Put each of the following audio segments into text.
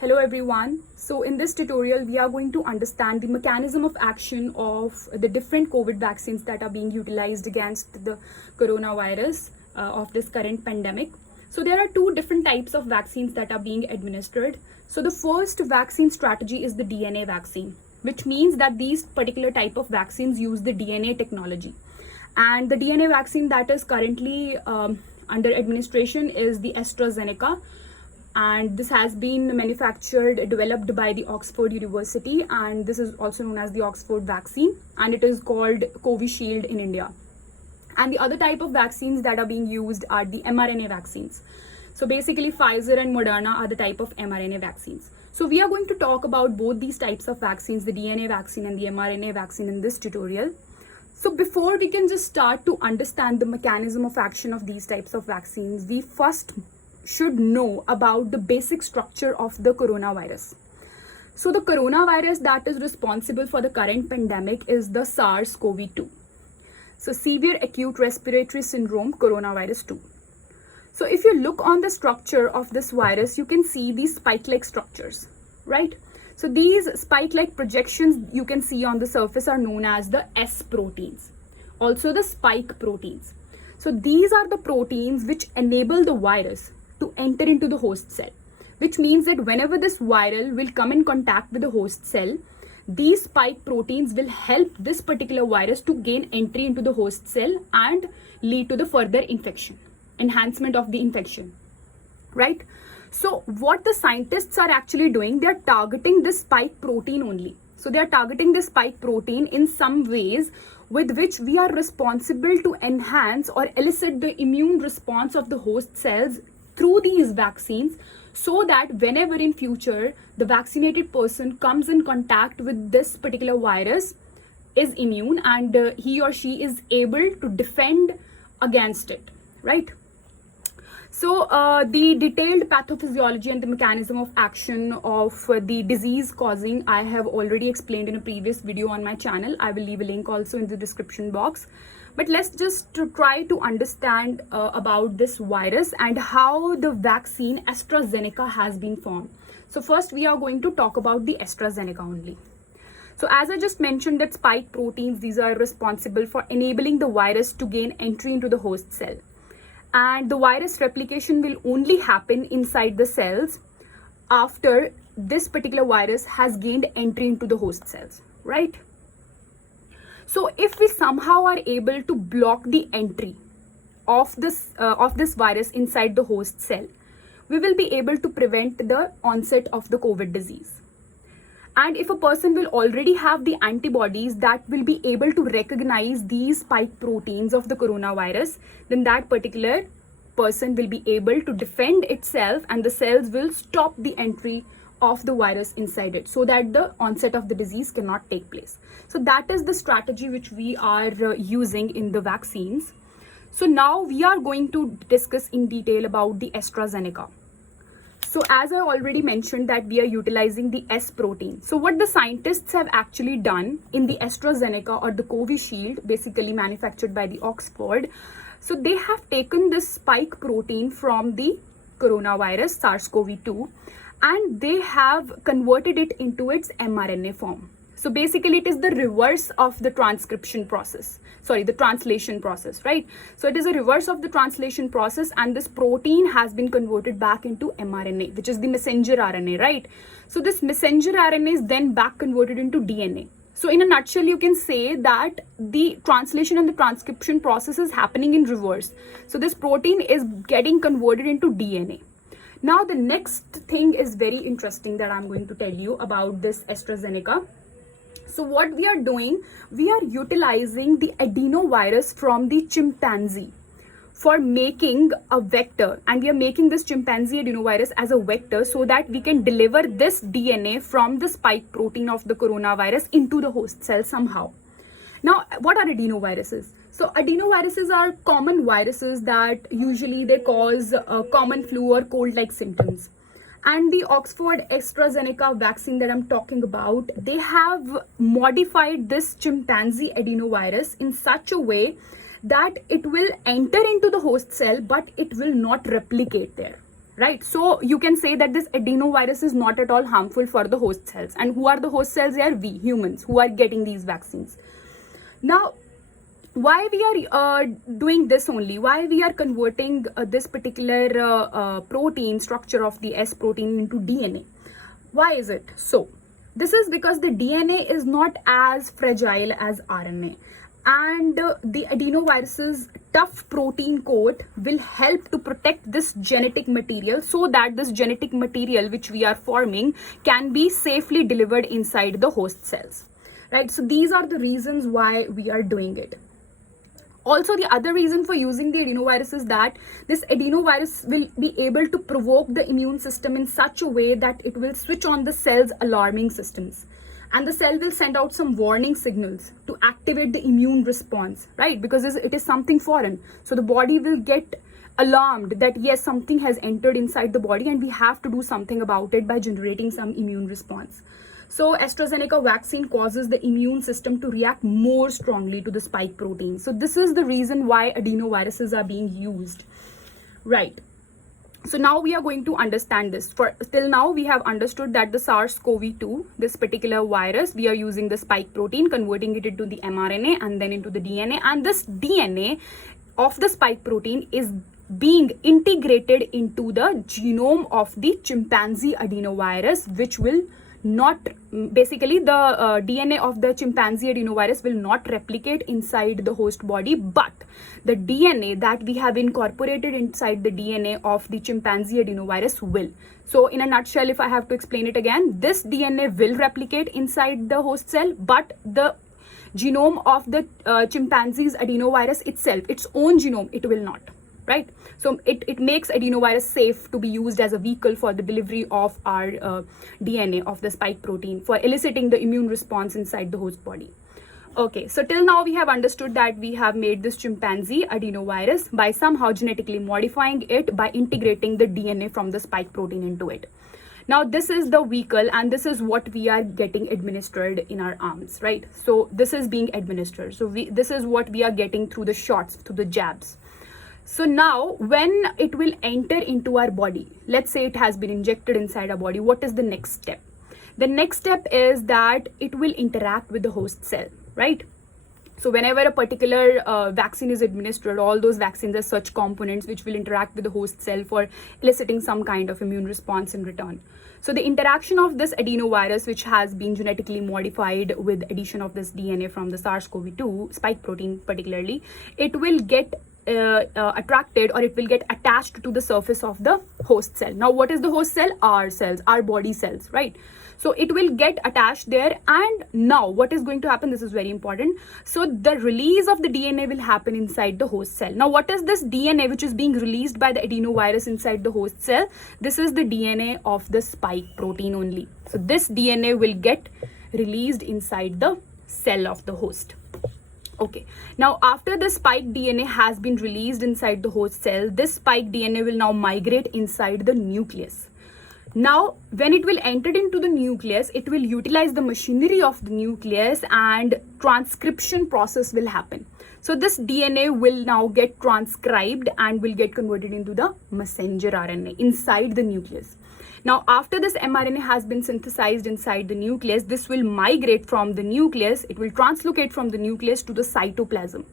Hello everyone. So in this tutorial, we are going to understand the mechanism of action of the different COVID vaccines that are being utilized against the coronavirus of this current pandemic. So there are two different types of vaccines that are being administered. So the first vaccine strategy is the DNA vaccine, which means that these particular type of vaccines use the DNA technology. And the DNA vaccine that is currently under administration is the AstraZeneca, and this has been developed by the Oxford University, and this is also known as the Oxford vaccine, and it is called Covishield in India. And the other type of vaccines that are being used are the mRNA vaccines. So basically Pfizer and Moderna are the type of mRNA vaccines. So we are going to talk about both these types of vaccines, the DNA vaccine and the mRNA vaccine, in this tutorial. So before we can just start to understand the mechanism of action of these types of vaccines, we first should know about the basic structure of the coronavirus. So the coronavirus that is responsible for the current pandemic is the SARS-CoV-2. So severe acute respiratory syndrome coronavirus 2. So if you look on the structure of this virus, you can see these spike-like structures, right? So these spike-like projections you can see on the surface are known as the S proteins, also the spike proteins. So these are the proteins which enable the virus to enter into the host cell, which means that whenever this viral will come in contact with the host cell, these spike proteins will help this particular virus to gain entry into the host cell and lead to the further infection, enhancement of the infection, right? So what the scientists are actually doing, they are targeting this spike protein only. So they are targeting this spike protein in some ways with which we are responsible to enhance or elicit the immune response of the host cells through these vaccines, so that whenever in future the vaccinated person comes in contact with this particular virus, is immune and he or she is able to defend against it, right? So the detailed pathophysiology and the mechanism of action of the disease causing, I have already explained in a previous video on my channel. I will leave a link also in the description box. But let's just try to understand about this virus and how the vaccine AstraZeneca has been formed. So first we are going to talk about the AstraZeneca only. So as I just mentioned, that spike proteins, these are responsible for enabling the virus to gain entry into the host cell. And the virus replication will only happen inside the cells after this particular virus has gained entry into the host cells, right? So if we somehow are able to block the entry of this virus inside the host cell, we will be able to prevent the onset of the COVID disease. And if a person will already have the antibodies that will be able to recognize these spike proteins of the coronavirus, then that particular person will be able to defend itself and the cells will stop the entry of the virus inside it, so that the onset of the disease cannot take place. So that is the strategy which we are using in the vaccines. So now we are going to discuss in detail about the AstraZeneca. So as I already mentioned that we are utilizing the S protein. So what the scientists have actually done in the AstraZeneca or the Covishield, basically manufactured by the Oxford, so they have taken this spike protein from the coronavirus SARS-CoV-2 and they have converted it into its mRNA form. So basically it is the reverse of the translation process, right? So it is a reverse of the translation process and this protein has been converted back into mRNA, which is the messenger RNA, right? So this messenger RNA is then back converted into DNA. So in a nutshell, you can say that the translation and the transcription process is happening in reverse. So this protein is getting converted into DNA. Now the next thing is very interesting that I'm going to tell you about this AstraZeneca. So what we are doing, we are utilizing the adenovirus from the chimpanzee for making a vector, and we are making this chimpanzee adenovirus as a vector so that we can deliver this DNA from the spike protein of the coronavirus into the host cell somehow. Now, what are adenoviruses? So adenoviruses are common viruses that usually they cause common flu or cold-like symptoms. And the Oxford AstraZeneca vaccine that I'm talking about, they have modified this chimpanzee adenovirus in such a way that it will enter into the host cell, but it will not replicate there. right? So you can say that this adenovirus is not at all harmful for the host cells. And who are the host cells? They are we humans who are getting these vaccines. Now, why we are doing this only? Why we are converting this particular protein structure of the S protein into DNA? Why is it so? This is because the DNA is not as fragile as RNA, and the adenovirus's tough protein coat will help to protect this genetic material, so that this genetic material which we are forming can be safely delivered inside the host cells, right? So these are the reasons why we are doing it. Also, the other reason for using the adenovirus is that this adenovirus will be able to provoke the immune system in such a way that it will switch on the cell's alarming systems. And the cell will send out some warning signals to activate the immune response, right? Because it is something foreign. So the body will get alarmed that yes, something has entered inside the body and we have to do something about it by generating some immune response. So AstraZeneca vaccine causes the immune system to react more strongly to the spike protein. So this is the reason why adenoviruses are being used, right? So now we are going to understand this. Till now we have understood that the SARS-CoV-2, this particular virus, we are using the spike protein, converting it into the mRNA and then into the DNA. And this DNA of the spike protein is being integrated into the genome of the chimpanzee adenovirus, which will not, basically the DNA of the chimpanzee adenovirus will not replicate inside the host body, but the DNA that we have incorporated inside the DNA of the chimpanzee adenovirus will. So in a nutshell, if I have to explain it again, this DNA will replicate inside the host cell, but the genome of the chimpanzee's adenovirus itself, its own genome, it will not, right? So it makes adenovirus safe to be used as a vehicle for the delivery of our DNA of the spike protein for eliciting the immune response inside the host body. Okay, so till now we have understood that we have made this chimpanzee adenovirus by somehow genetically modifying it by integrating the DNA from the spike protein into it. Now this is the vehicle and this is what we are getting administered in our arms, right? So this is being administered. So this is what we are getting through the shots, through the jabs. So now when it will enter into our body, let's say it has been injected inside our body, what is the next step? The next step is that it will interact with the host cell, right? So whenever a particular vaccine is administered, all those vaccines are such components which will interact with the host cell for eliciting some kind of immune response in return. So the interaction of this adenovirus, which has been genetically modified with addition of this DNA from the SARS-CoV-2 spike protein particularly, it will get attracted, or it will get attached to the surface of the host cell. Now what is the host cell? Our cells, our body cells, right? So it will get attached there, and now what is going to happen? This is very important. So the release of the DNA will happen inside the host cell. Now what is this DNA which is being released by the adenovirus inside the host cell? This is the DNA of the spike protein only. So this DNA will get released inside the cell of the host. Okay, now after the spike DNA has been released inside the host cell, this spike DNA will now migrate inside the nucleus. Now, when it will enter into the nucleus, it will utilize the machinery of the nucleus and transcription process will happen. So this DNA will now get transcribed and will get converted into the messenger RNA inside the nucleus. Now, after this mRNA has been synthesized inside the nucleus, this will migrate from the nucleus, it will translocate from the nucleus to the cytoplasm.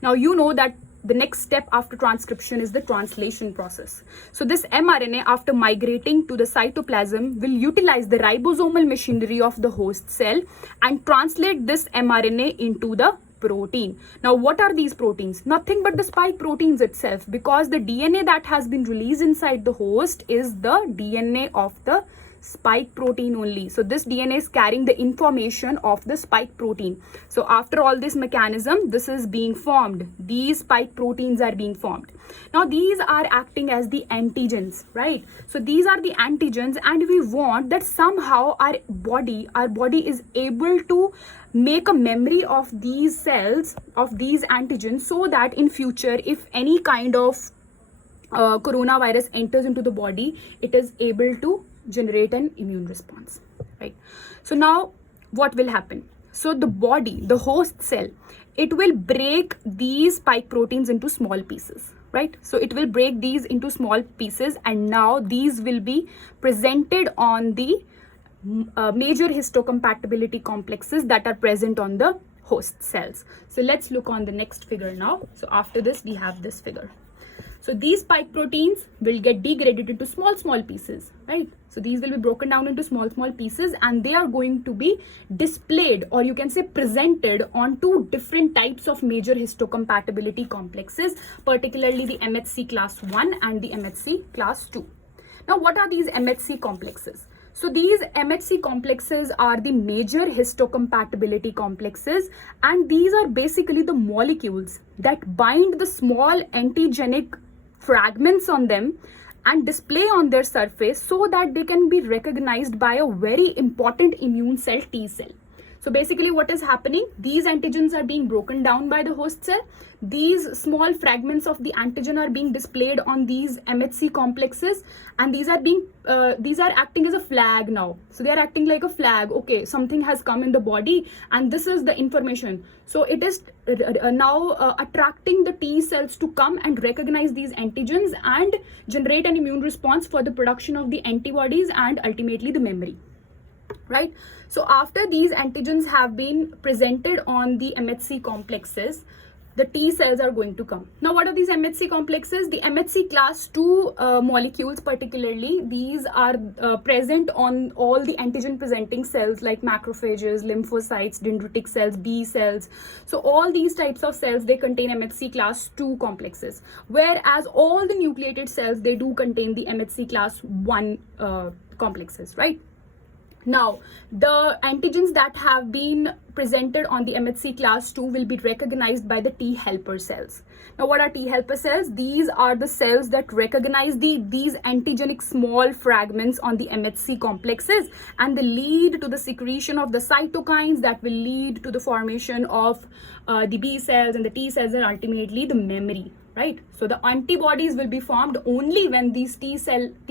Now, you know that the next step after transcription is the translation process. So this mRNA, after migrating to the cytoplasm, will utilize the ribosomal machinery of the host cell and translate this mRNA into the protein. Now what are these proteins? Nothing but the spike proteins itself, because the DNA that has been released inside the host is the DNA of the spike protein only. So this DNA is carrying the information of the spike protein. So after all this mechanism, this is being formed. These spike proteins are being formed. Now these are acting as the antigens, right? So these are the antigens, and we want that somehow our body is able to make a memory of these cells, of these antigens, so that in future, if any kind of coronavirus enters into the body, it is able to generate an immune response, right? So now what will happen? So the body, the host cell, it will break these spike proteins into small pieces, right? So it will break these into small pieces, and now these will be presented on the major histocompatibility complexes that are present on the host cells. So let's look on the next figure now. So after this, we have this figure. So these spike proteins will get degraded into small pieces, right? So these will be broken down into small pieces, and they are going to be displayed, or you can say presented, on two different types of major histocompatibility complexes, particularly the MHC class 1 and the MHC class 2. Now, what are these MHC complexes? So these MHC complexes are the major histocompatibility complexes, and these are basically the molecules that bind the small antigenic fragments on them and display on their surface so that they can be recognized by a very important immune cell, T cell. So basically what is happening, these antigens are being broken down by the host cell. These small fragments of the antigen are being displayed on these MHC complexes, and these are acting as a flag now. So they are acting like a flag. Okay, something has come in the body, and this is the information. So it is now attracting the T cells to come and recognize these antigens and generate an immune response for the production of the antibodies and ultimately the memory. Right? So after these antigens have been presented on the MHC complexes, the T cells are going to come. Now, what are these MHC complexes? The MHC class 2 molecules particularly, these are present on all the antigen presenting cells like macrophages, lymphocytes, dendritic cells, B cells. So all these types of cells, they contain MHC class 2 complexes, whereas all the nucleated cells, they do contain the MHC class 1 complexes, right? Now, the antigens that have been presented on the MHC class 2 will be recognized by the T helper cells. Now, what are T helper cells? These are the cells that recognize these antigenic small fragments on the MHC complexes, and they lead to the secretion of the cytokines that will lead to the formation of the B cells and the T cells, and ultimately the memory. Right? So the antibodies will be formed only when these T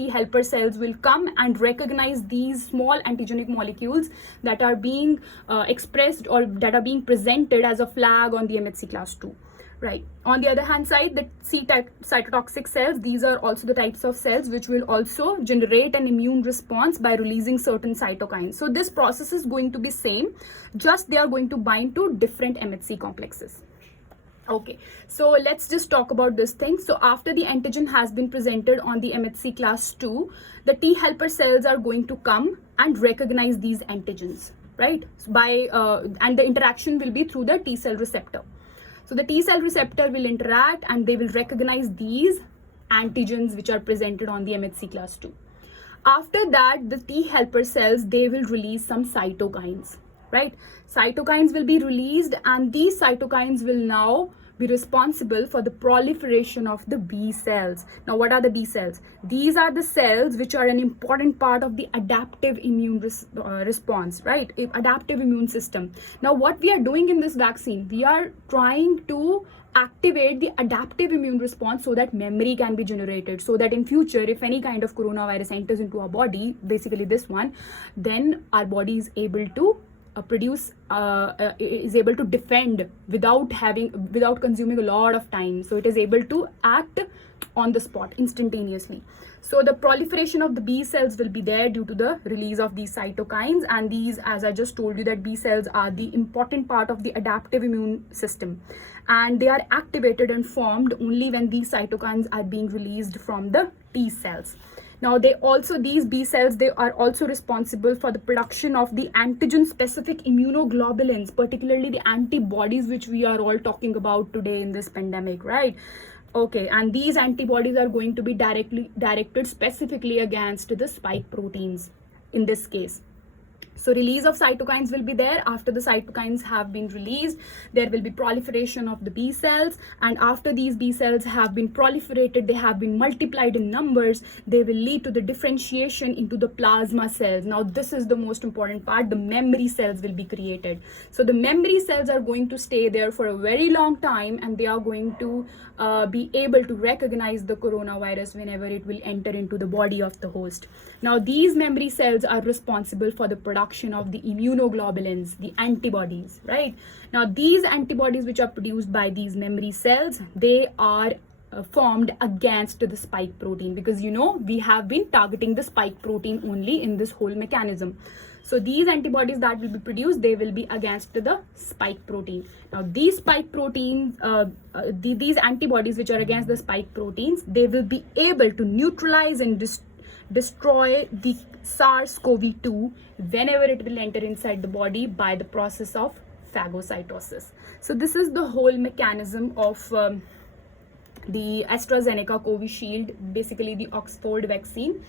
helper cells will come and recognize these small antigenic molecules that are being expressed or that are being presented as a flag on the MHC class 2. Right. On the other hand side, the C-type cytotoxic cells, these are also the types of cells which will also generate an immune response by releasing certain cytokines. So this process is going to be same, just they are going to bind to different MHC complexes. Okay, so let's just talk about this thing. So after the antigen has been presented on the MHC class 2, the T helper cells are going to come and recognize these antigens, right? And the interaction will be through the T cell receptor. So the T cell receptor will interact and they will recognize these antigens which are presented on the MHC class 2. After that, the T helper cells, they will release some cytokines, right? Cytokines will be released, and these cytokines will now be responsible for the proliferation of the B cells. Now, what are the B cells? These are the cells which are an important part of the adaptive immune response, right? Adaptive immune system. Now, what we are doing in this vaccine, we are trying to activate the adaptive immune response so that memory can be generated, so that in future, if any kind of coronavirus enters into our body, basically this one, then our body is able to is able to defend without consuming a lot of time. So it is able to act on the spot instantaneously. So the proliferation of the B cells will be there due to the release of these cytokines, and these, as I just told you, that B cells are the important part of the adaptive immune system, and they are activated and formed only when these cytokines are being released from the T cells. Now, these B cells, they are also responsible for the production of the antigen-specific immunoglobulins, particularly the antibodies which we are all talking about today in this pandemic, right? Okay, and these antibodies are going to be directed specifically against the spike proteins in this case. So release of cytokines will be there. After the cytokines have been released, there will be proliferation of the B cells, and after these B cells have been proliferated, they have been multiplied in numbers, they will lead to the differentiation into the plasma cells. Now, this is the most important part. The memory cells will be created. So the memory cells are going to stay there for a very long time, and they are going to be able to recognize the coronavirus whenever it will enter into the body of the host. Now, these memory cells are responsible for the production of the immunoglobulins, the antibodies, right? Now, these antibodies which are produced by these memory cells, they are formed against the spike protein, because we have been targeting the spike protein only in this whole mechanism. So these antibodies that will be produced, they will be against the spike protein. Now these spike proteins, these antibodies which are against the spike proteins, they will be able to neutralize and destroy the SARS-CoV-2 whenever it will enter inside the body by the process of phagocytosis. So this is the whole mechanism of the AstraZeneca Covishield, basically the Oxford vaccine.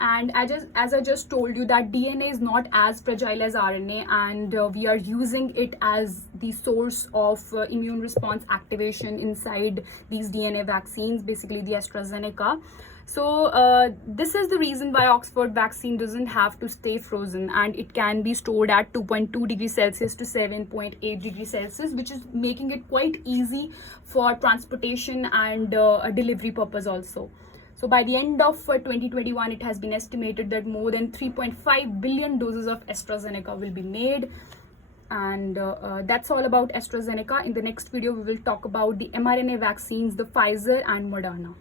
And as I just told you, that DNA is not as fragile as RNA, and we are using it as the source of immune response activation inside these DNA vaccines, basically the AstraZeneca. So this is the reason why Oxford vaccine doesn't have to stay frozen, and it can be stored at 2.2 degrees Celsius to 7.8 degrees Celsius, which is making it quite easy for transportation and delivery purpose also. So by the end of 2021, it has been estimated that more than 3.5 billion doses of AstraZeneca will be made. And that's all about AstraZeneca. In the next video, we will talk about the mRNA vaccines, the Pfizer and Moderna.